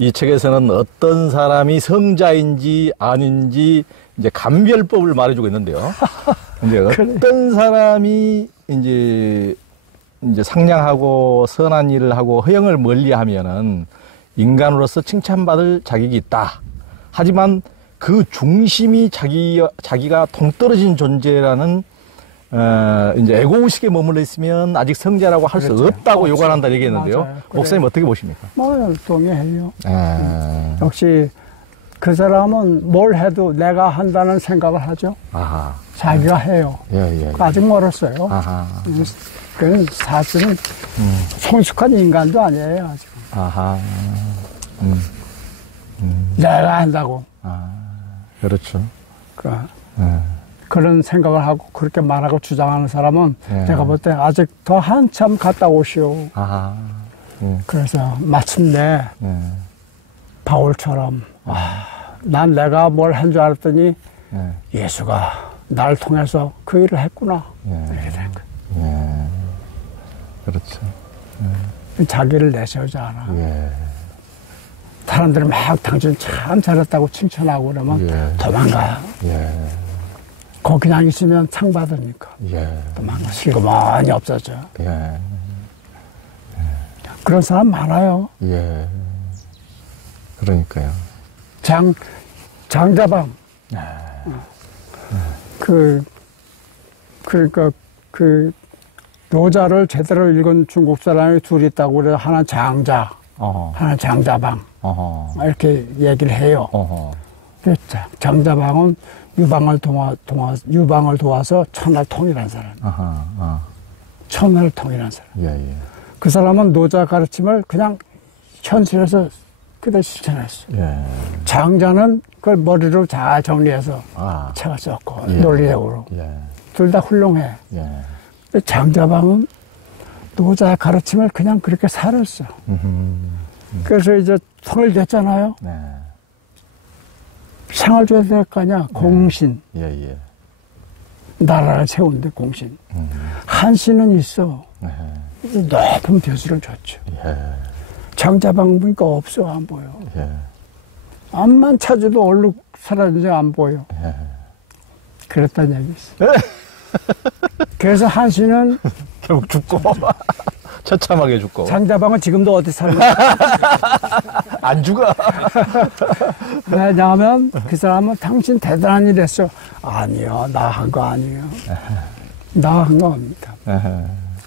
이 책에서는 어떤 사람이 성자인지 아닌지 이제 감별법을 말해주고 있는데요. 이제 어떤 사람이 이제 상냥하고 선한 일을 하고 허영을 멀리하면은 인간으로서 칭찬받을 자격이 있다. 하지만 그 중심이 자기가 동떨어진 존재라는 이제 에고의식에 머물러 있으면 아직 성자라고 할 수 그렇죠. 없다고 요구한다 얘기했는데요. 맞아요. 목사님 어떻게 보십니까? 뭐 동의해요. 역시 그 사람은 뭘 해도 내가 한다는 생각을 하죠. 아하. 자기가 해요. 예. 아직 멀었어요. 아하. 그건 사실은 성숙한 인간도 아니에요. 아직. 아하. 내가 한다고. 그렇죠. 그런 생각을 하고 그렇게 말하고 주장하는 사람은 예. 내가 볼 때 아직 더 한참 갔다 오시오. 아하. 그래서 마침내 바울처럼 난 내가 뭘 한 줄 알았더니 예수가 나를 통해서 그 일을 했구나. 이렇게 된 거예요. 그렇죠. 자기를 내세우지 않아. 예. 사람들이 막 당신 참 잘했다고 칭찬하고 그러면 도망가요. 거기 그냥 있으면 상 받으니까 도망가. 슬그머니 없어져. 그런 사람 많아요. 그러니까요. 장자방. 그러니까 노자를 제대로 읽은 중국 사람이 둘이 있다고 그래서 하나 장자, 하나 장자방. 이렇게 얘기를 해요. 장자방은 유방을 도와서 천하를 통일한 사람. 천하를 통일한 사람. 그 사람은 노자 가르침을 그냥 현실에서 그대로 실천했어. 장자는 그걸 머리로 잘 정리해서 책을 썼고, 논리적으로. 둘 다 훌륭해. 장자방은 노자의 가르침을 그냥 그렇게 살았어. 그래서 이제 통일됐잖아요. 상을 줘야 될 거 아니야. 공신. 나라를 세운데 공신. 한신은 있어. 높은 벼슬을 줬죠. 장자방 보니까 없어. 안 보여. 앞만 찾아도 얼룩 사라지지 안 보여. 그랬다는 얘기 있어. 그래서 한신은 결국 죽고 처참하게 죽고. 장자방은 지금도 어디 살나? 안 죽어. 왜냐하면 그 사람은 당신 대단한 일 했어. 아니요, 나 한 거 아니에요. 나 한 겁니다.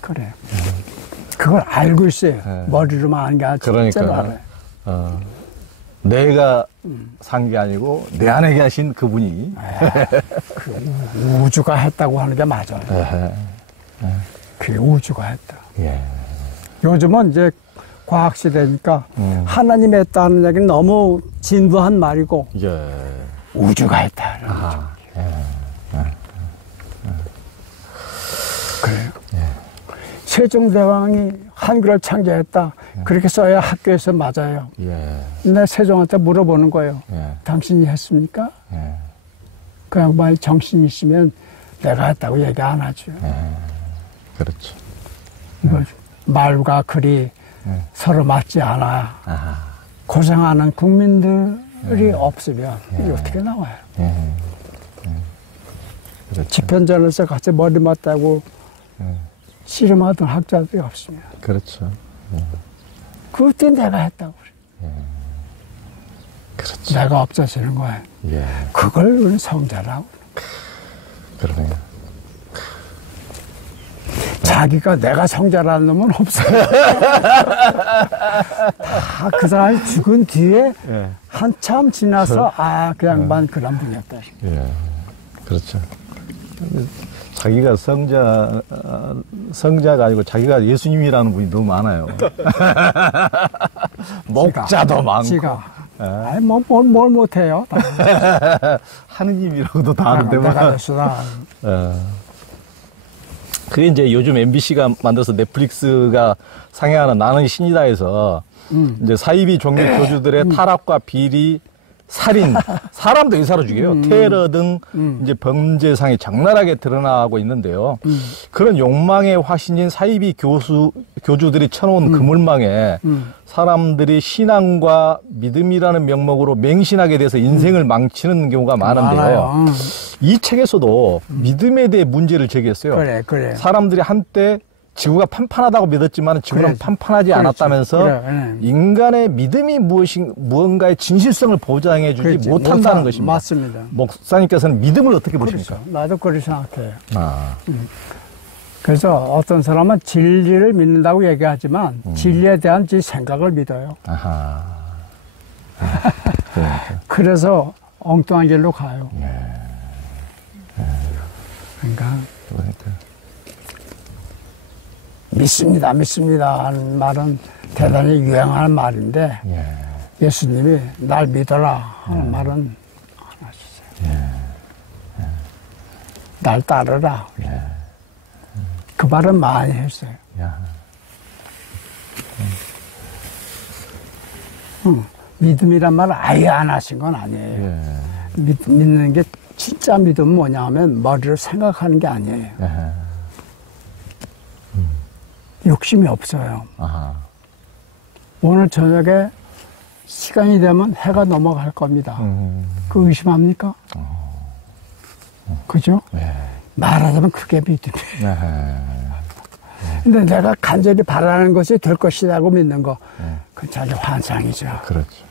그래. 그걸 알고 있어요. 머리로만 아는 게 아니라 진짜로 알아요. 내가 산 게 아니고 내 안에 계신 그분이 그 우주가 했다고 하는 게 맞아요. 그게 우주가 했다. 요즘은 이제 과학 시대니까 하나님이 했다는 얘기는 너무 진부한 말이고 우주가 했다. 그래요. 세종대왕이 한글을 창제했다. 그렇게 써야 학교에서 맞아요. 근데 세종한테 물어보는 거예요. 당신이 했습니까? 그 양반이 정신이 있으면 내가 했다고 얘기 안 하죠. 그렇죠. 말과 글이 서로 맞지 않아. 고생하는 국민들이 없으면 이게 어떻게 나와요? 그렇죠. 집현전에서 같이 머리 맞다고 씨름하던 학자들이 없으면. 그렇죠. 그때 내가 했다고 그래. 그렇죠. 내가 없어지는 거예요. 그걸 우리 성자라고. 그러네요. 자기가 내가 성자라는 놈은 없어요. 다 그 사람이 죽은 뒤에 한참 지나서 그 양반 그런 분이었다. 그렇죠. 자기가 성자가 아니고 자기가 예수님이라는 분이 너무 많아요. 목자도 많고. 지가. 아니, 뭘 못해요. 하느님이라고도 다 하는데만. 그게 이제 요즘 MBC가 만들어서 넷플릭스가 상영하는 나는 신이다에서 이제 사이비 종교 교주들의 타락과 비리, 살인, 사람도 의사로 죽여요. 테러 등 이제 범죄상이 적나라하게 드러나고 있는데요. 그런 욕망의 화신인 사이비 교주들이 쳐놓은 그물망에 사람들이 신앙과 믿음이라는 명목으로 맹신하게 돼서 인생을 망치는 경우가 많은데요. 이 책에서도 믿음에 대해 문제를 제기했어요. 그래. 사람들이 한때 지구가 판판하다고 믿었지만 지구는 판판하지 않았다면서 인간의 믿음이 무언가의 진실성을 보장해주지 못한다는 것입니다. 맞습니다. 목사님께서는 믿음을 어떻게 보십니까? 나도 그렇게 생각해요. 그래서 어떤 사람은 진리를 믿는다고 얘기하지만 진리에 대한 지 생각을 믿어요. 그래서 엉뚱한 길로 가요. 그러니까 믿습니다 하는 말은 대단히 유행하는 말인데 예수님이 날 믿어라 하는 말은 안 하셨어요. 날 따르라. 그 말은 많이 했어요. 믿음이란 말을 아예 안 하신 건 아니에요. 믿는 게 진짜 믿음은 뭐냐 하면 머리로 생각하는 게 아니에요. 욕심이 없어요. 오늘 저녁에 시간이 되면 해가 넘어갈 겁니다. 그 의심합니까? 그죠? 말하자면 그게 믿음이에요. 근데 내가 간절히 바라는 것이 될 것이라고 믿는 거, 그건 자기 환상이죠. 그렇죠.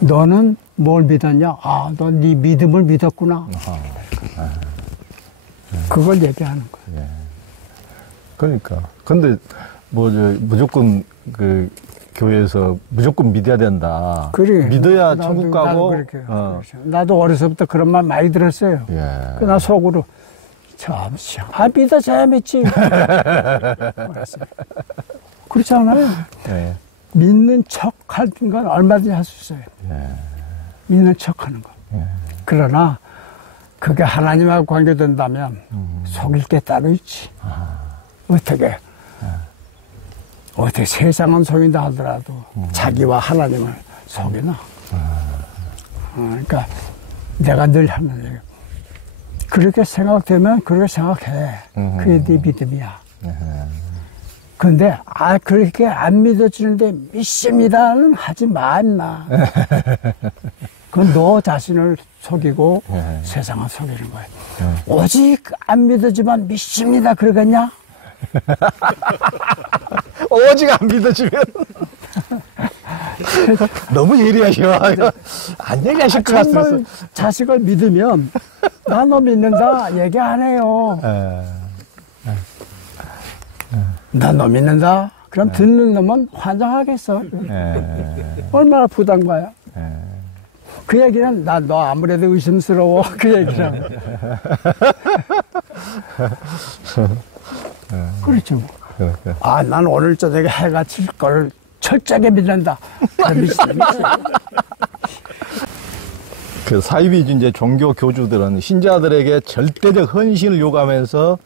너는 뭘 믿었냐? 너 네 믿음을 믿었구나. 그걸 얘기하는 거예요. 그러니까. 근데, 무조건, 교회에서 무조건 믿어야 된다. 그래. 믿어야 천국 가고. 나도 어려서부터 그런 말 많이 들었어요. 나 속으로, 믿어줘야 믿지. 그렇지 않아요? 믿는 척 하는 건 얼마든지 할 수 있어요. 믿는 척 하는 거. 그러나, 그게 하나님하고 관계된다면, 속일 게 따로 있지. 어떻게 세상은 속인다 하더라도 자기와 하나님을 속이나. 그러니까 내가 늘 하는 얘기. 그렇게 생각되면 그렇게 생각해. 그게 네 믿음이야. 근데 그렇게 안 믿어지는데 믿습니다는 하지 마, 임마. 그건 너 자신을 속이고 세상을 속이는 거야. 오직 안 믿어지만 믿습니다 그러겠냐? 오직 안 믿어지면 너무 예리하셔. 안 얘기하실 것 같아서. 정말 자식을 믿으면 나 너 믿는다 얘기 안 해요. 나 너 믿는다? 그럼 듣는 놈은 환장하겠어. 얼마나 부담가요? 그 얘기는 나 너 아무래도 의심스러워. 그 얘기는. 그렇죠. 뭐. 난 오늘 저녁에 해가 질 걸 철저하게 믿는다. 그 사이비 이제 종교 교주들은 신자들에게 절대적 헌신을 요구하면서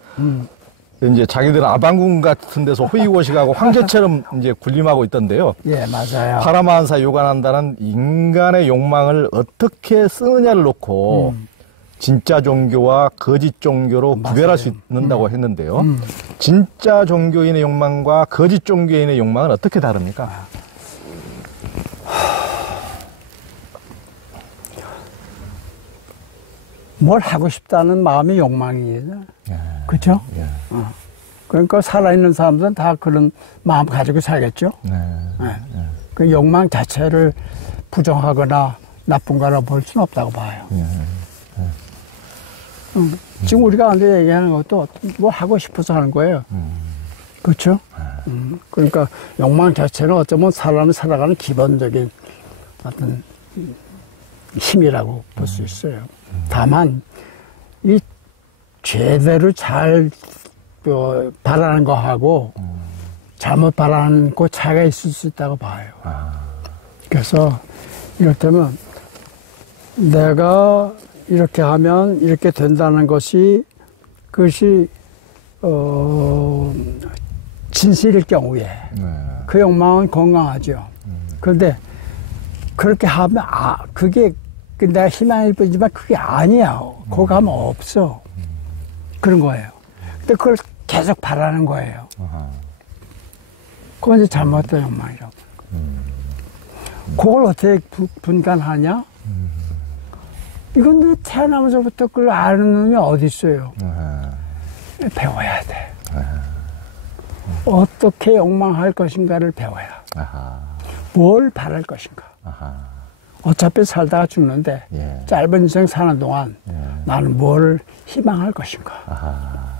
이제 자기들은 아방궁 같은 데서 호의고식하고 황제처럼 이제 군림하고 있던데요. 예, 맞아요. 파라마한사 요관한다는 인간의 욕망을 어떻게 쓰느냐를 놓고 진짜 종교와 거짓 종교로 맞아요. 구별할 수 있는다고 했는데요. 진짜 종교인의 욕망과 거짓 종교인의 욕망은 어떻게 다릅니까? 뭘 하고 싶다는 마음이 욕망이에요. 그렇죠? 그러니까 살아있는 사람들은 다 그런 마음 가지고 살겠죠. 그 욕망 자체를 부정하거나 나쁜 거라 볼 수는 없다고 봐요. 지금 우리가 안돼 얘기하는 것도 뭐 하고 싶어서 하는 거예요. 그렇죠? 그러니까 욕망 자체는 어쩌면 사람이 살아가는 기본적인 어떤 힘이라고 볼 수 있어요. 다만 이 제대로 잘 바라는 거하고 잘못 바라는 그 차이가 있을 수 있다고 봐요. 그래서 이를테면 내가 이렇게 하면 이렇게 된다는 것이 그것이 진실일 경우에 그 욕망은 건강하죠. 그런데 그렇게 하면, 그게 내가 희망일 뿐이지만 그게 아니야. 거기 가면 없어. 그런 거예요. 근데 그걸 계속 바라는 거예요. 그건 이제 잘못된 욕망이라고. 그걸 어떻게 분간하냐? 이건 태어나면서부터 그걸 아는 놈이 어디 있어요? 배워야 돼. 어떻게 욕망할 것인가를 배워야. 뭘 바랄 것인가. 어차피 살다가 죽는데 짧은 인생 사는 동안 나는 뭘 희망할 것인가.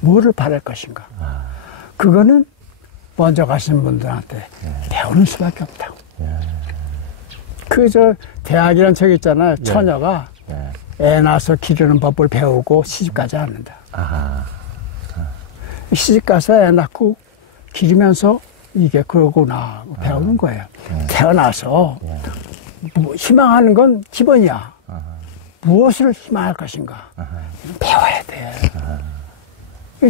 뭐를 바랄 것인가. 그거는 먼저 가신 분들한테 배우는 수밖에 없다고. 대학이라는 책 있잖아요. 처녀가 애 낳아서 기르는 법을 배우고 시집가지 않는다. 시집가서 애 낳고 기르면서 이게 그러구나 배우는 거예요. 태어나서 희망하는 건 기본이야. 무엇을 희망할 것인가 배워야 돼.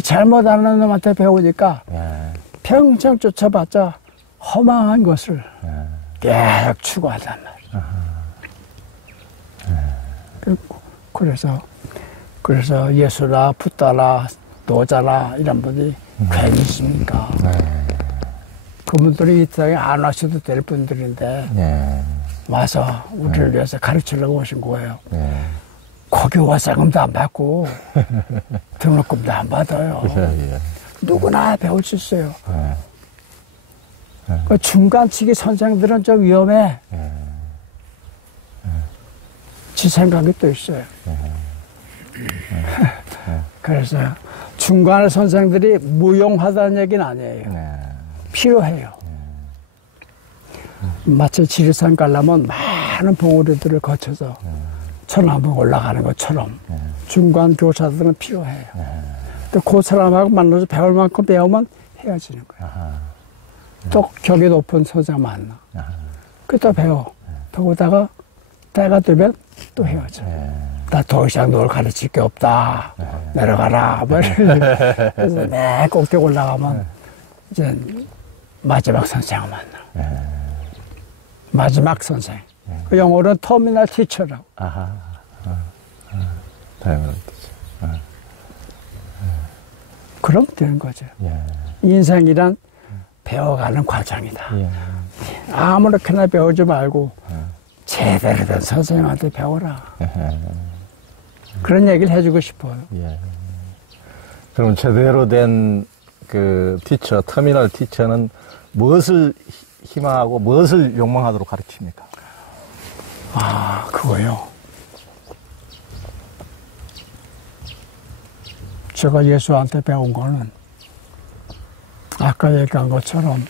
잘못하는 놈한테 배우니까 평생 쫓아봤자 허망한 것을 계속 추구하단 말이야. 그래서 예수라 붓다라 노자라 이런 분들이 괜히 있습니까? 그분들이 이 땅에 안 와셔도 될 분들인데 와서 우리를 위해서 가르치려고 오신 거예요. 거기 와사금도 안 받고 등록금도 안 받아요. 누구나 배울 수 있어요. 그 중간치기 선생들은 좀 위험해. 지 생각이 또 있어요. 그래서 중간의 선생들이 무용하다는 얘기는 아니에요. 필요해요. 마치 지리산 가려면 많은 봉우리들을 거쳐서 천암봉 올라가는 것처럼 중간 교사들은 필요해요. 또 그 사람하고 만나서 배울 만큼 배우면 헤어지는 거예요. 또 격이 높은 선생 만나. 또 배워. 배우다가 때가 되면 또 헤어져. 나 더 이상 널 가르칠 게 없다. 내려가라. 그래서 내 꼭대기 올라가면 이제 마지막 선생을 만나. 마지막 선생. 그 영어로는 터미널 티처라고. 터미널 티처. 그럼 되는 거죠. 인생이란 배워가는 과정이다. 아무렇게나 배우지 말고 제대로 된 선생님한테 배워라. 그런 얘기를 해주고 싶어요. 그럼 제대로 된 그 티처, 터미널 티처는 무엇을 희망하고 무엇을 욕망하도록 가르칩니까? 그거요. 제가 예수한테 배운 거는 아까 얘기한 것처럼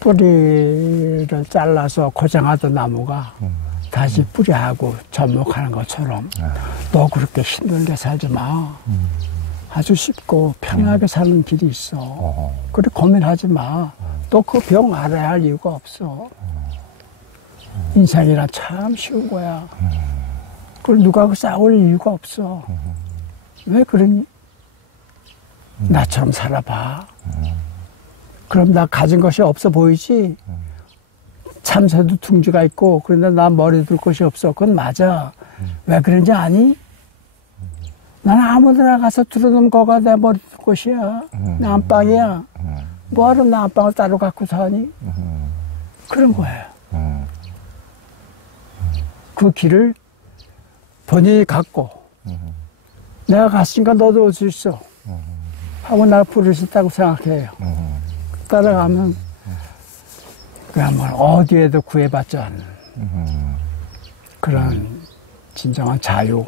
뿌리를 잘라서 고정하던 나무가 다시 뿌리하고 접목하는 것처럼 너 그렇게 힘들게 살지 마. 아주 쉽고 편하게 사는 길이 있어. 그래 고민하지 마. 또 그 병 알아야 할 이유가 없어. 인생이란 참 쉬운 거야. 그걸 누구하고 싸울 이유가 없어. 왜 그러니? 나처럼 살아봐. 그럼 나 가진 것이 없어 보이지? 참새도 둥지가 있고 그런데 나 머리 둘 곳이 없어. 그건 맞아. 왜 그런지 아니? 나는 아무데나 가서 들어놓으면 거가 내 머리 둘 곳이야. 내 안방이야. 뭐하러 내 안방을 따로 갖고 사니? 그런 거예요. 그 길을 본인이 갖고 내가 갔으니까 너도 올 수 있어 하고 날 부를 수 있다고 생각해요. 따라가면 그야말로 어디에도 구애받지 않는 그런 진정한 자유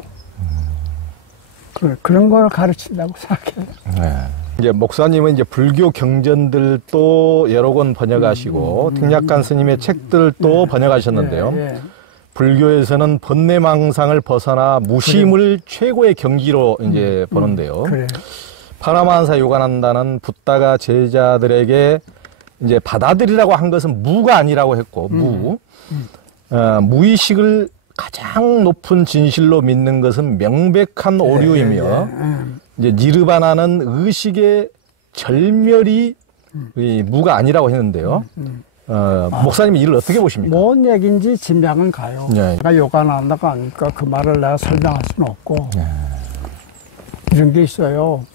그런 걸 가르친다고 생각해요. 이제 목사님은 이제 불교 경전들도 여러 권 번역하시고 특략관 스님의 책들도 번역하셨는데요. 불교에서는 번뇌망상을 벗어나 무심을 최고의 경지로 이제 보는데요. 파라마한사 요가난다는 붓다가 제자들에게 이제 받아들이라고 한 것은 무가 아니라고 했고 무의식을 가장 높은 진실로 믿는 것은 명백한 오류이며 이제 니르바나는 의식의 절멸이 무가 아니라고 했는데요. 목사님이 이를 어떻게 보십니까? 뭔 얘기인지 짐작은 가요. 네. 내가 요가 나온다고 하니까 그 말을 내가 설명할 수는 없고. 이런 게 있어요.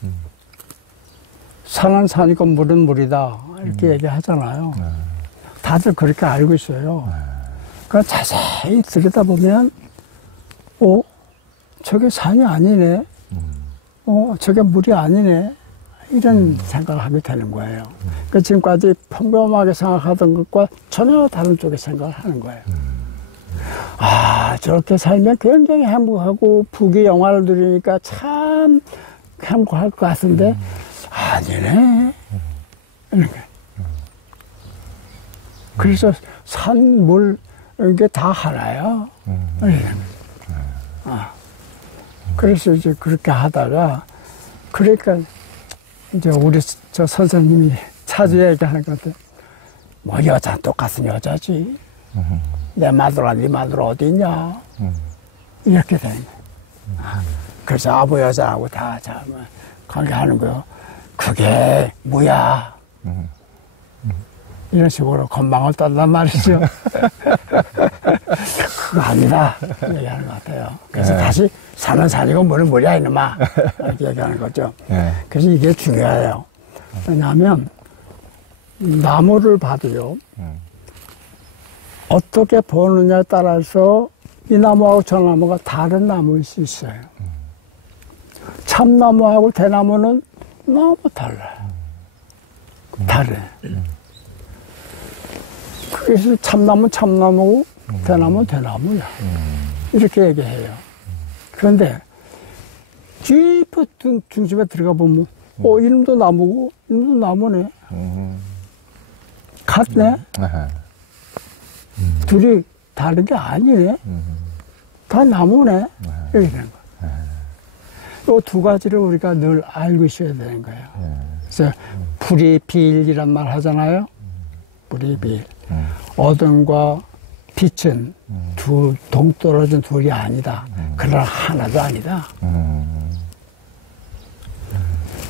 산은 산이고 물은 물이다. 이렇게 얘기하잖아요. 다들 그렇게 알고 있어요. 그러니까 자세히 들여다보면, 저게 산이 아니네. 저게 물이 아니네. 이런 생각을 하게 되는 거예요. 그러니까 지금까지 평범하게 생각하던 것과 전혀 다른 쪽의 생각을 하는 거예요. 저렇게 살면 굉장히 행복하고 부귀 영화를 누리니까 참 행복할 것 같은데, 아니네. 이런 거예요. 그래서 산, 물, 이게 다 하나야. 그래서 이제 그렇게 하다가, 그러니까 이제 우리 저 선생님이 자주 얘기하는 것 같아. 뭐 여자는 똑같은 여자지. 내 마누라, 네 마누라 어디 있냐. 이렇게 되는 거야. 그래서 아부 여자하고 다 관계하는 거요. 그게 뭐야. 이런 식으로 건방을 떤단 말이죠. 그거 아니다. 얘기하는 것 같아요. 그래서 다시 산은 산이고 물은 물이야 이놈아. 이렇게 얘기하는 거죠. 그래서 이게 중요해요. 왜냐하면 나무를 봐도요. 어떻게 보느냐에 따라서 이 나무하고 저 나무가 다른 나무일 수 있어요. 참나무하고 대나무는 너무 달라요. 다르네. 그래서 참나무는 참나무고 대나무는 대나무야. 이렇게 얘기해요. 그런데 깊은 중심에 들어가 보면 이놈도 나무고 이놈도 나무네. 같네. 둘이 다른 게 아니네. 다 나무네. 이렇게 되는 거예요. 이 두 가지를 우리가 늘 알고 있어야 되는 거예요. 그래서 불이 비일이란 말 하잖아요. 불이 비일. 어둠과 빛은 동떨어진 둘이 아니다. 그러나 하나도 아니다.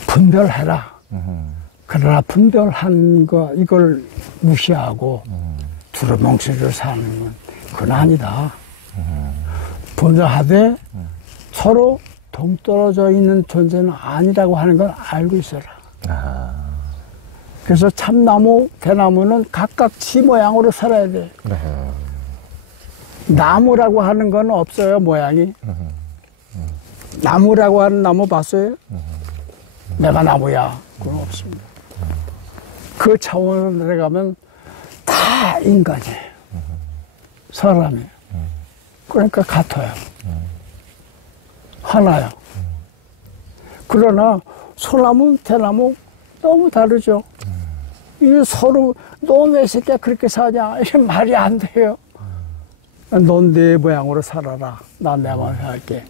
분별해라. 그러나 분별한 거 이걸 무시하고 두루뭉실로 사는 건 그건 아니다. 분별하되 서로 동떨어져 있는 존재는 아니라고 하는 걸 알고 있어라. 그래서 참나무, 대나무는 각각 지 모양으로 살아야 돼. 나무라고 하는 건 없어요, 모양이. 나무라고 하는 나무 봤어요? 내가 나무야. 그건 없습니다. 그 차원으로 내려가면 다 인간이에요. 사람이에요. 그러니까 같아요. 하나요. 그러나 소나무, 대나무 너무 다르죠. 이게 서로 너 왜 새끼야 그렇게 사냐 이게 말이 안 돼요. 넌 내 모양으로 살아라. 난 내 마음에 할게.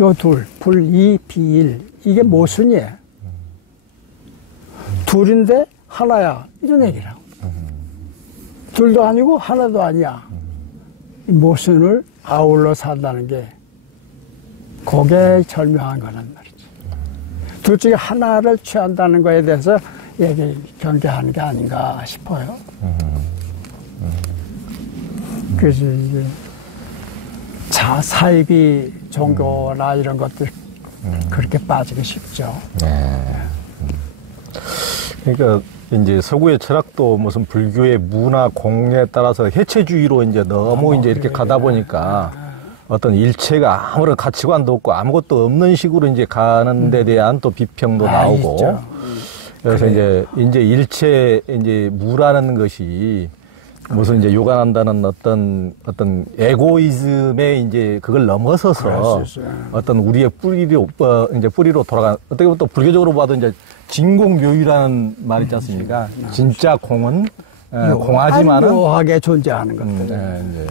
요 둘, 불이, 비일 이게 모순이에요. 둘인데 하나야 이런 얘기라고. 둘도 아니고 하나도 아니야. 이 모순을 아울러 산다는 게 그게 절묘한 거란 말이죠. 둘 중에 하나를 취한다는 거에 대해서 경계하는 게 아닌가 싶어요. 그래서 이제 사이비 종교나 이런 것들 그렇게 빠지기 쉽죠. 그러니까 이제 서구의 철학도 무슨 불교의 문화 공예에 따라서 해체주의로 이제 너무 이제 이렇게 가다 보니까 어떤 일체가 아무런 가치관도 없고 아무것도 없는 식으로 이제 가는 데 대한 또 비평도 나오고. 있죠. 그래서 이제 일체 이제 무라는 것이 무슨 이제 요간한다는 어떤 에고이즘에 이제 그걸 넘어서서 어떤 우리의 뿌리로 돌아간 어떻게 보면 또 불교적으로 봐도 이제 진공묘유라는 말 있지 않습니까? 진짜 공은 공하지만은 묘하게 존재하는 것들.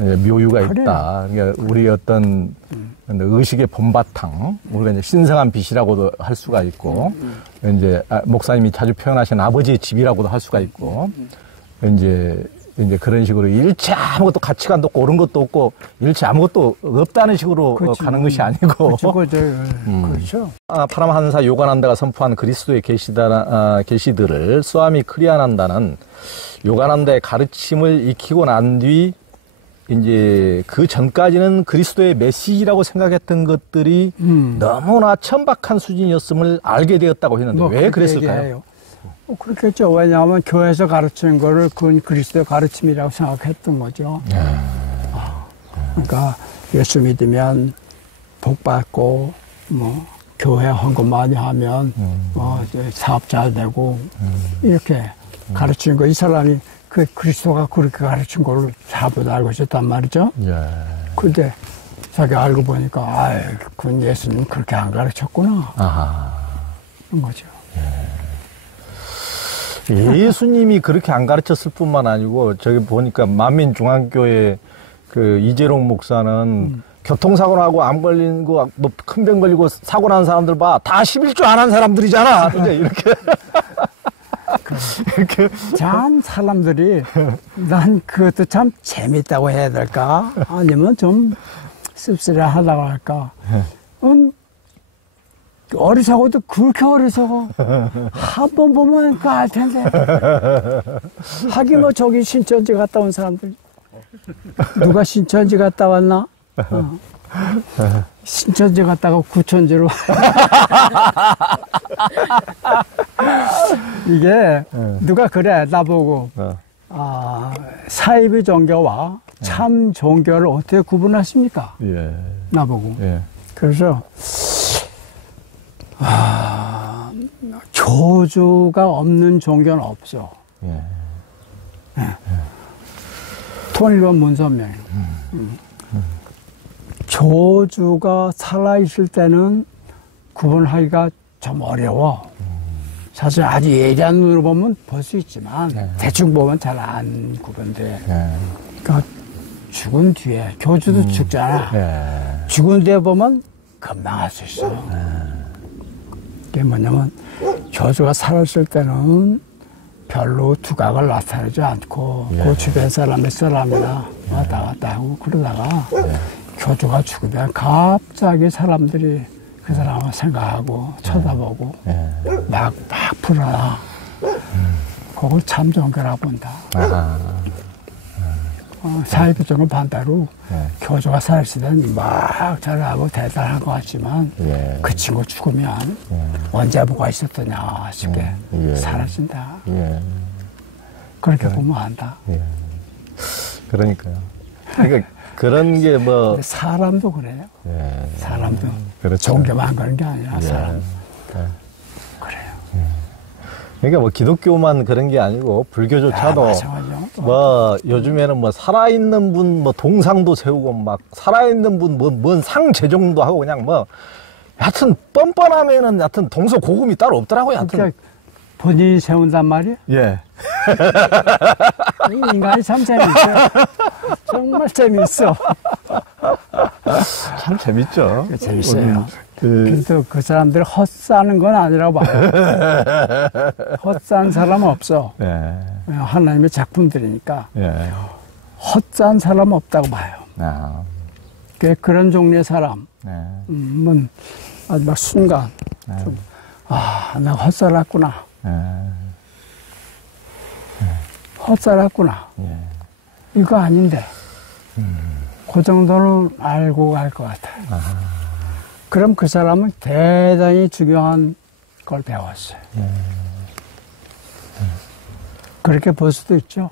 이제 묘유가 있다. 그러니까 우리 어떤 의식의 본바탕, 우리가 이제 신성한 빛이라고도 할 수가 있고, 이제 목사님이 자주 표현하신 아버지의 집이라고도 할 수가 있고, 이제 이제 그런 식으로 일체 아무것도 가치관도 없고 옳은 것도 없고 일체 아무것도 없다는 식으로 그렇죠. 가는 것이 아니고. 그렇죠. 파라마한사 요가난다가 선포한 그리스도의 계시들을 스와미 크리아난다는 요가난다의 가르침을 익히고 난 뒤 이제 그 전까지는 그리스도의 메시지라고 생각했던 것들이 너무나 천박한 수준이었음을 알게 되었다고 했는데 왜 그랬을까요? 그렇겠죠. 왜냐하면 교회에서 가르치는 거를 그건 그리스도의 가르침이라고 생각했던 거죠. 그러니까 예수 믿으면 복 받고 뭐 교회 헌금 많이 하면 이제 사업 잘 되고 이렇게 가르치는 거. 이 사람이 그 그리스도가 그렇게 가르친 걸로 잘못 알고 있었단 말이죠. 근데 자기 알고 보니까 그건 예수님 그렇게 안 가르쳤구나. 그런 거죠. 예수님이 그렇게 안 가르쳤을 뿐만 아니고 저기 보니까 만민중앙교회 그 이재롱 목사는 교통사고 나고 암 걸린 거 뭐 큰 병 걸리고 사고 난 사람들 봐 다 11조 안 한 사람들이잖아. 이제 이렇게 이렇게 참 사람들이 난 그것도 참 재밌다고 해야 될까 아니면 좀 씁쓸하다고 할까. 어리석어도 그렇게 어리석어. 한 번 보면 그 알 텐데. 하긴 뭐 저기 신천지 갔다 온 사람들. 누가 신천지 갔다 왔나? 신천지 갔다가 구천지로. 이게 누가 그래 나보고 사이비 종교와 참 종교를 어떻게 구분하십니까? 나보고. 그래서 교주가 없는 종교는 없어. 통일원 문선명. 교주가 살아있을 때는 구분하기가 좀 어려워. 사실 아주 예리한 눈으로 보면 볼 수 있지만 대충 보면 잘 안 구분돼. 그러니까 죽은 뒤에 교주도 죽잖아. 죽은 뒤에 보면 금방 할 수 있어. 그게 뭐냐면 교주가 살았을 때는 별로 두각을 나타내지 않고 그 주변 사람의 사람이나 왔다 갔다 하고 그러다가 교주가 죽으면 갑자기 사람들이 그 사람을 생각하고 쳐다보고 막 풀어놔. 그걸 참 종교라고 본다. 사회부정은 반대로 교주가 살았을 때는 막 잘하고 대단한 것 같지만 그 친구 죽으면 언제 뭐가 있었더냐 싶게 사라진다. 그렇게 보면 안다. 그러니까요. 그러니까 그런 게 뭐 사람도 그래요. 사람도 그렇죠. 종교만 그런 게 아니라 사람. 그래요. 그러니까 뭐 기독교만 그런 게 아니고 불교조차도 뭐 요즘에는 뭐 살아있는 분 뭐 동상도 세우고 막 살아있는 분 뭔 상 제정도 하고 그냥 뭐 하여튼 뻔뻔하면은 하여튼 동서고금이 따로 없더라고요. 하여튼 그러니까 본인이 세운단 말이에요? 인간이 참 재밌어요. 정말 재밌어. 참 재밌죠. 재밌어요. 그래도 그 사람들이 헛사는 건 아니라고 봐요. 헛산 사람은 없어. 하나님의 작품들이니까. 헛산 사람은 없다고 봐요. 그런 종류의 사람. 마지막 순간. 좀, 내가 헛살았구나. 헛살았구나. 이거 아닌데. 그 정도는 알고 갈 것 같아요. 그럼 그 사람은 대단히 중요한 걸 배웠어요. 그렇게 볼 수도 있죠.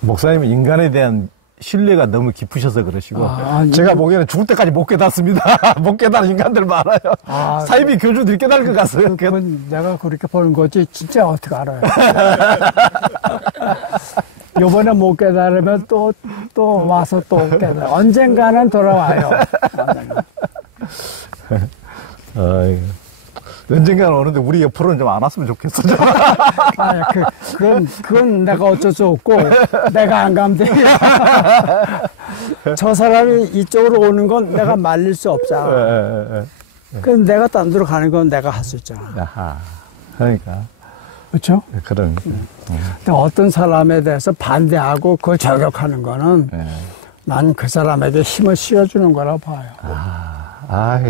목사님은 인간에 대한 신뢰가 너무 깊으셔서 그러시고 제가 보기에는 죽을 때까지 못 깨닫습니다. 못 깨달은 인간들 많아요. 사이비 교주들이 깨달을 것 같아요. 그건 내가 그렇게 보는 거지 진짜 어떻게 알아요. 요번에 못 깨달으면 또 와서 또 깨달아. 언젠가는 돌아와요. 언젠가는 오는데 우리 옆으로는 좀 안 왔으면 좋겠어. 그건 내가 어쩔 수 없고 내가 안 가면 돼. 저 사람이 이쪽으로 오는 건 내가 말릴 수 없잖아. 그럼 내가 딴 데로 가는 건 내가 할 수 있잖아. 그러니까 그렇죠? 그런. 근데 어떤 사람에 대해서 반대하고 그걸 저격하는 거는 난 그 사람에게 힘을 실어주는 거라 봐요.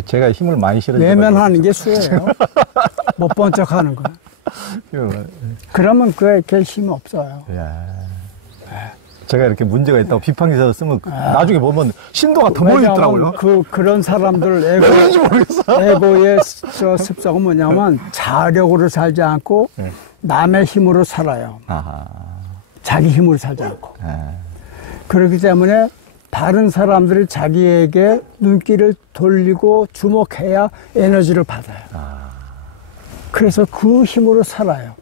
제가 힘을 많이 실어주고. 외면하는 게 수예요. 못 본 척 하는 거. 그러면 그게 힘이 없어요. 제가 이렇게 문제가 있다고 비판 기사를 쓰면 나중에 보면 신도가 더 몰리더라고요. 그런 사람들 에고의 습성은 뭐냐면 자력으로 살지 않고 남의 힘으로 살아요. 자기 힘으로 살지 않고. 그렇기 때문에 다른 사람들이 자기에게 눈길을 돌리고 주목해야 에너지를 받아요. 그래서 그 힘으로 살아요.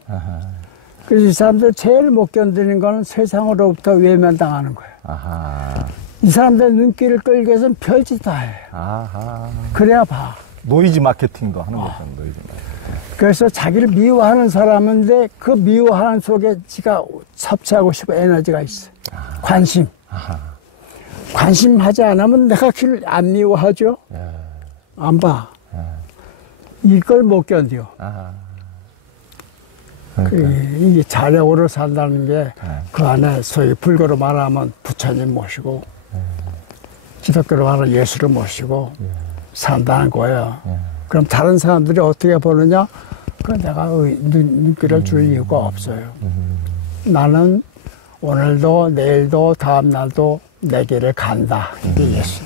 그래서 이 사람들 제일 못 견디는 거는 세상으로부터 외면당하는 거예요. 이 사람들 눈길을 끌기 위해서는 별짓 다 해. 그래야 봐. 노이즈 마케팅도 하는 거죠. 노이즈 마케팅. 그래서 자기를 미워하는 사람인데 그 미워하는 속에 지가 섭취하고 싶은 에너지가 있어요. 관심. 관심하지 않으면 내가 그를 안 미워하죠. 안 봐. 이걸 못 견뎌. 이게 자력으로 산다는 게 그 안에 소위 불교로 말하면 부처님 모시고 기독교로 말하면 예수를 모시고 산다는 거예요. 그럼 다른 사람들이 어떻게 보느냐? 그 내가 눈길을 줄 이유가 없어요. 나는 오늘도 내일도 다음 날도 내 길을 간다. 이게 예수.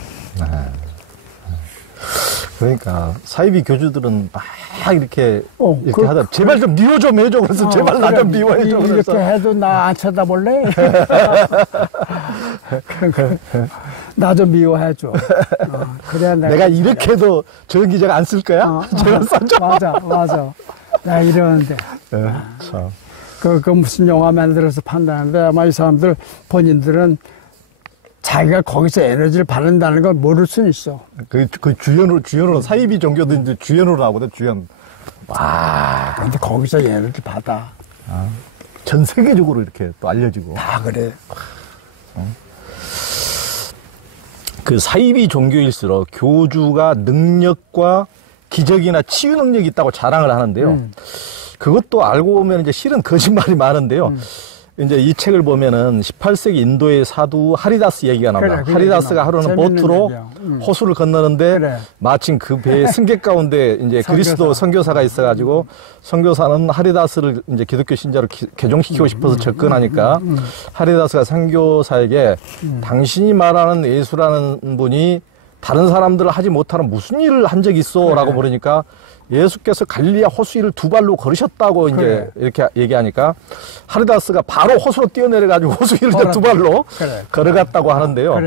그러니까 사이비 교주들은 막 이렇게 하다 제발 좀 미워 좀 해줘. 그래서 제발 나 좀 미워해줘. 이렇게 해도 나 안 쳐다볼래? 나 좀 미워해줘. 그래야 내가 이렇게 해도 저런 기자가 안 쓸 거야? 제발 써줘. 맞아. 내가 이러는데. 그 무슨 영화 만들어서 판다는데 아마 이 사람들 본인들은 자기가 거기서 에너지를 받는다는 걸 모를 수는 있어. 그 주연으로 사이비 종교들 주연으로 나오거든, 주연. 와. 근데 거기서 에너지 받아. 전 세계적으로 이렇게 또 알려지고. 다 그래. 그 사이비 종교일수록 교주가 능력과 기적이나 치유 능력이 있다고 자랑을 하는데요. 그것도 알고 보면 이제 실은 거짓말이 많은데요. 이제 이 책을 보면은 18세기 인도의 사두 하리다스 얘기가 나옵니다. 그래, 하리다스가 하루는 보트로 호수를 건너는데 마침 그 배의 승객 가운데 이제 그리스도 선교사가 있어가지고 선교사는 하리다스를 이제 기독교 신자로 개종시키고 싶어서 접근하니까 하리다스가 선교사에게 당신이 말하는 예수라는 분이 다른 사람들을 하지 못하는 무슨 일을 한 적이 있어? 라고 물으니까 예수께서 갈릴리아 호수 위를 두 발로 걸으셨다고 이제 이렇게 얘기하니까 하리다스가 바로 호수로 뛰어내려가지고 호수 위를 두 발로 걸어갔다고 하는데요.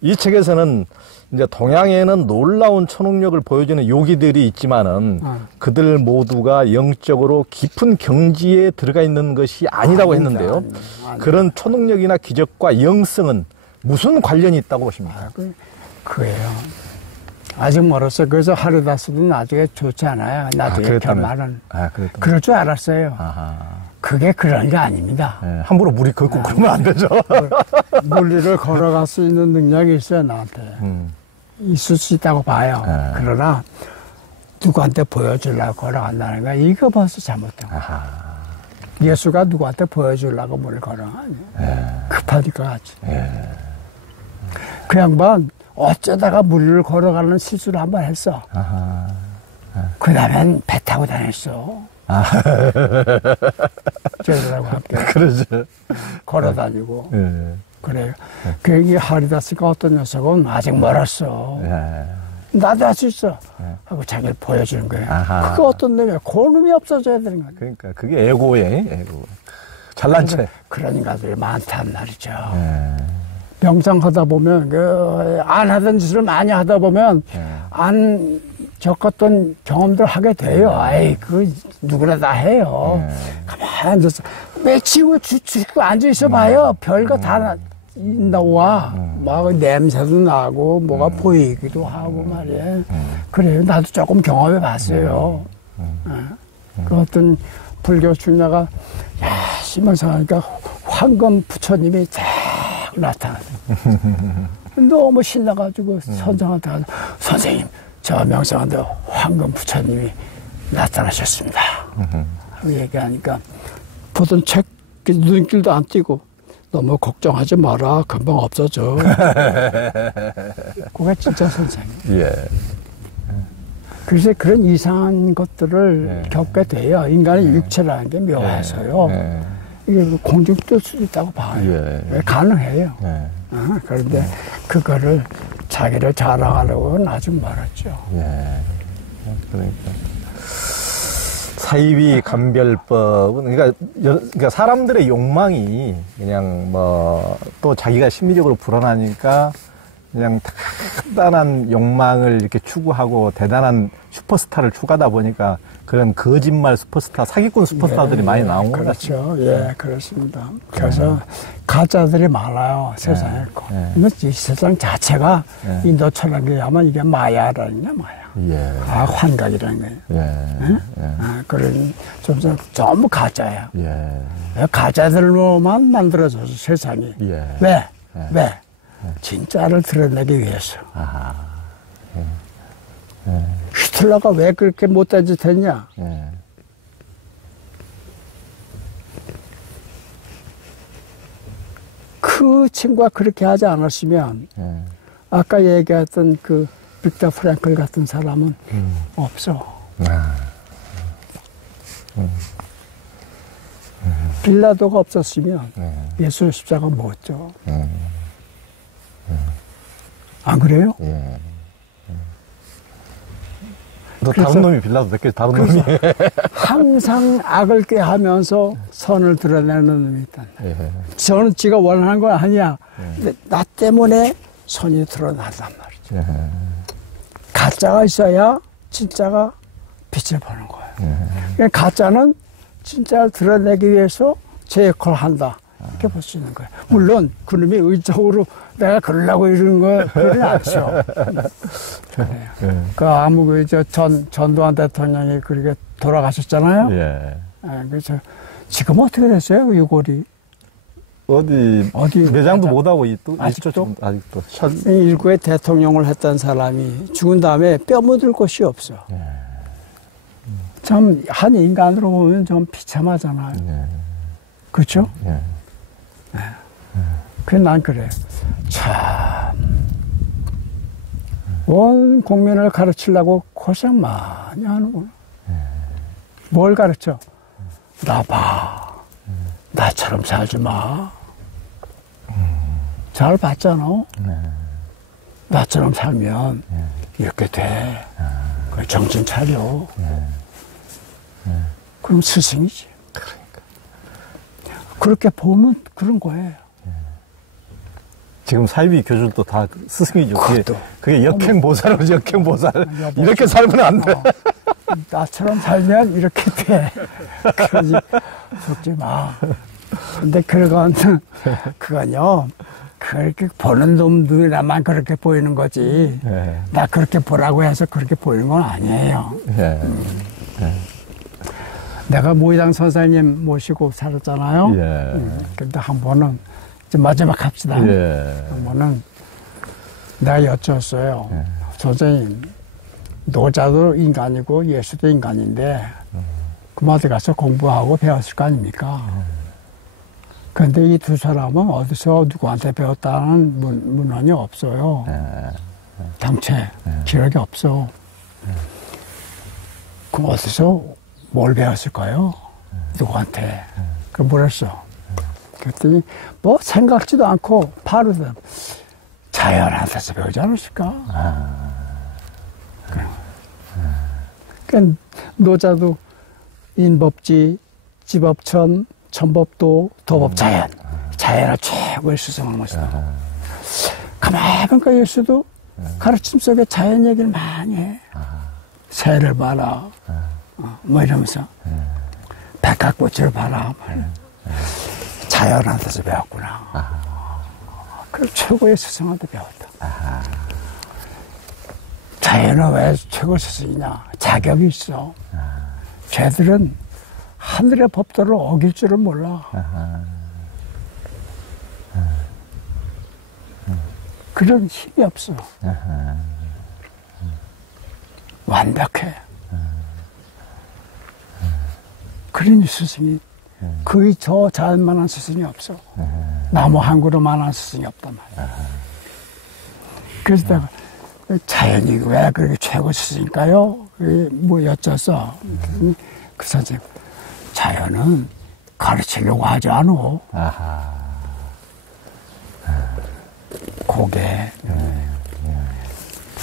이 책에서는 이제 동양에는 놀라운 초능력을 보여주는 요기들이 있지만은 그들 모두가 영적으로 깊은 경지에 들어가 있는 것이 아니라고 했는데요. 그런 초능력이나 기적과 영성은 무슨 관련이 있다고 보십니까? 그래요. 아직 멀었어요. 그래서 하리다스도 나중에 좋지 않아요. 나중에 결말은. 그럴 줄 알았어요. 그게 그런 게 아닙니다. 함부로 물이 걷고 그러면 안 되죠. 물리를 걸어갈 수 있는 능력이 있어요, 나한테. 있을 수 있다고 봐요. 그러나 누구한테 보여주려고 걸어간다는 거야. 이거 벌써 잘못된 거야. 예수가 누구한테 보여주려고 물을 걸어가냐. 급하니까 하지. 그 양반 어쩌다가 물을 걸어가는 실수를 한번 했어. 그 다음엔 배 타고 다녔어. 저들하고 함께. 그러죠. 걸어 다니고. 그래요. 그 하리다스가 어떤 녀석은 아직 멀었어. 나도 할 수 있어. 하고 자기를 보여주는 거예요. 그게 어떤 놈이야. 고놈이 없어져야 되는 거야. 그러니까 그게 에고예요, 에고. 잘난 체. 그런 인간들이 많단 말이죠. 명상하다 보면 안 하던 짓을 많이 하다 보면 안 겪었던 경험들 하게 돼요. 아이 그 누구나 다 해요. 가만히 앉아서 매치고 주치고 앉아 있어 봐요. 별거 다 나와. 막 냄새도 나고 뭐가 보이기도 하고 말이에요. 그래요. 나도 조금 경험해 봤어요. 그 어떤 불교 출녀가 심명상하니까 황금 부처님이 나타나요. 너무 신나가지고 선생한테 가서 선생님 저 명상한데 황금 부처님이 나타나셨습니다. 얘기하니까 보던 책 눈길도 안 띄고 너무 걱정하지 마라. 금방 없어져. 그게 진짜 선생님. 예. 그래서 그런 이상한 것들을 예. 겪게 돼요. 인간의 육체라는 게 묘해서요. 예. 이게 공중뜰 수도 있다고 봐요. 예. 가능해요. 예. 그런데 그거를 자기를 자랑하려고는 아주 멀었죠. 예. 그러니까. 사이비 감별법은 그러니까 사람들의 욕망이 그냥 뭐 또 자기가 심리적으로 불안하니까 그냥 간단한 욕망을 이렇게 추구하고 대단한 슈퍼스타를 추구하다 보니까 그런 거짓말 슈퍼스타, 사기꾼 슈퍼스타들이 많이 나온 거죠. 그렇죠. 예, 그렇습니다. 그래서 가짜들이 많아요, 세상에. 이 세상 자체가 인도 철학에 의하면 이게 마야라는 게 마야. 예. 환각이라는 거예요. 예. 그런 전부 가짜야. 예. 가짜들로만 만들어져서 세상이. 예. 왜? 진짜를 드러내기 위해서. 히틀러가 왜 그렇게 못된 짓 했냐? 그 친구가 그렇게 하지 않았으면 아까 얘기했던 그 빅터 프랭클 같은 사람은 없어. 빌라도가 없었으면 예수 십자가 못 져. 안 그래요? 예. 너 다른 놈이 빌라도 몇 개 다른 놈이. 항상 악을 꾀하면서 선을 드러내는 놈이 있다. 예. 저는 지가 원하는 건 아니야. 근데 나 때문에 선이 드러난단 말이죠. 예. 가짜가 있어야 진짜가 빛을 보는 거예요. 그러니까 가짜는 진짜를 드러내기 위해서 제 역할을 한다. 이렇게 볼 수 있는 거예요. 물론 그놈이 의적으로 내가 그러려고 이러는 거 그러지 않죠. 그 아무 전두환 대통령이 그렇게 돌아가셨잖아요. 예. 그래서 지금 어떻게 됐어요? 그 유골이 어디 매장도 못 하고 아직도 일구의 대통령을 했던 사람이 죽은 다음에 뼈 묻을 곳이 없어. 참 한 인간으로 보면 좀 비참하잖아요. 그렇죠? 그래 난 그래. 참 온 국민을 가르치려고 고생 많이 하는구나. 뭘 가르쳐? 나 봐. 나처럼 살지 마. 잘 봤잖아. 나처럼 살면 이렇게 돼. 그래, 정신 차려. 그럼 스승이지. 그렇게 보면 그런 거예요. 지금 사이비 교주들도 다 스승이죠. 그게 역행보살이죠, 역행보살. 이렇게 살면 안 돼. 나처럼 살면 이렇게 돼. 그러지, 속지 마. 근데 그건요, 그렇게 보는 놈들에만 그렇게 보이는 거지. 나 그렇게 보라고 해서 그렇게 보이는 건 아니에요. 내가 모의당 선생님 모시고 살았잖아요. 근데 한 번은, 이제 마지막 합시다. 한 번은 내가 여쭈었어요. 선생님, 노자도 인간이고 예수도 인간인데, 그마트 가서 공부하고 배웠을 거 아닙니까? 그런데 이 두 사람은 어디서 누구한테 배웠다는 문헌이 없어요. 당체, 기록이 없어. 그럼 어디서 뭘 배웠을까요? 누구한테? 그 뭐랬어? 그랬더니 뭐 생각지도 않고 바로 자연한테서 배우지 않았을까? 그러니까 노자도 인법지, 지법천, 천법도, 도법자연. 자연을 최고의 수성한 것이다. 가만히 보니까 예수도 가르침 속에 자연 얘기를 많이 해. 새를 봐라. 뭐 이러면서. 백합꽃을 봐라. 자연한테서 배웠구나. 그럼 최고의 스승한테 배웠다. 자연은 왜 최고 스승이냐? 자격이 있어. 쟤들은 하늘의 법도를 어길 줄은 몰라. 그런 힘이 없어. 완벽해. 그런 스승이 거의 저 자연만한 스승이 없어. 나무 한 그루만한 스승이 없단 말이야. 그래서 내가 자연이 왜 그렇게 최고 스승일까요? 뭐 여쭤서 그 선생님 자연은 가르치려고 하지 않어. 고개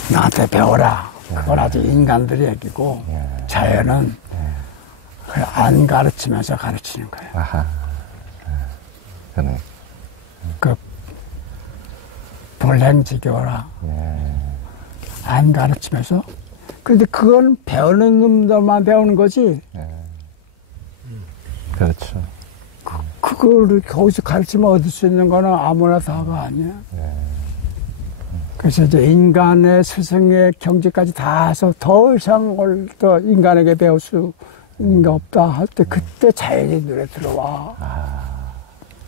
나한테 배워라. 그건 아주 인간들의 얘기고 자연은 안 가르치면서 가르치는 거예요. 그 불행지교라. 안 가르치면서. 그런데 그건 배우는 놈들만 배우는 거지. 그렇죠. 그거를 거기서 가르치면 얻을 수 있는 거는 아무나 다가 아니야. 그래서 이제 인간의 스승의 경지까지 다 해서 더 이상을 더 인간에게 배울 수 있는 게 없다 할 때 그때 자연이 눈에 들어와.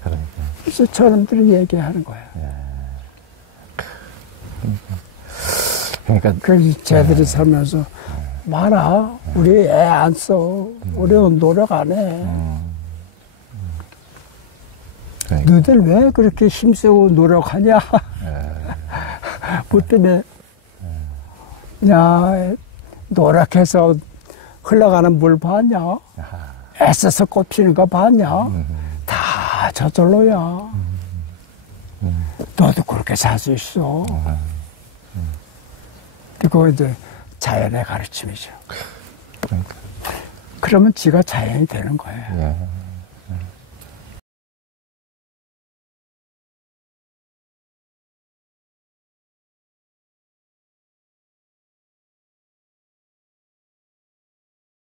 그러니까. 그래서 저놈들이 얘기하는 거야. 그래서 쟤들이 살면서 말아. 우리 애 안 써. 우리는 노력 안 해. 그러니까. 너희들 왜 그렇게 힘쓰고 노력하냐? 뭐 때문에, 야, 노력해서 흘러가는 물 봤냐? 애써서 꽃 피는 거 봤냐? 다 저절로야. 너도 그렇게 살 수 있어. 그거 이제 자연의 가르침이죠. 그러니까. 그러면 지가 자연이 되는 거예요.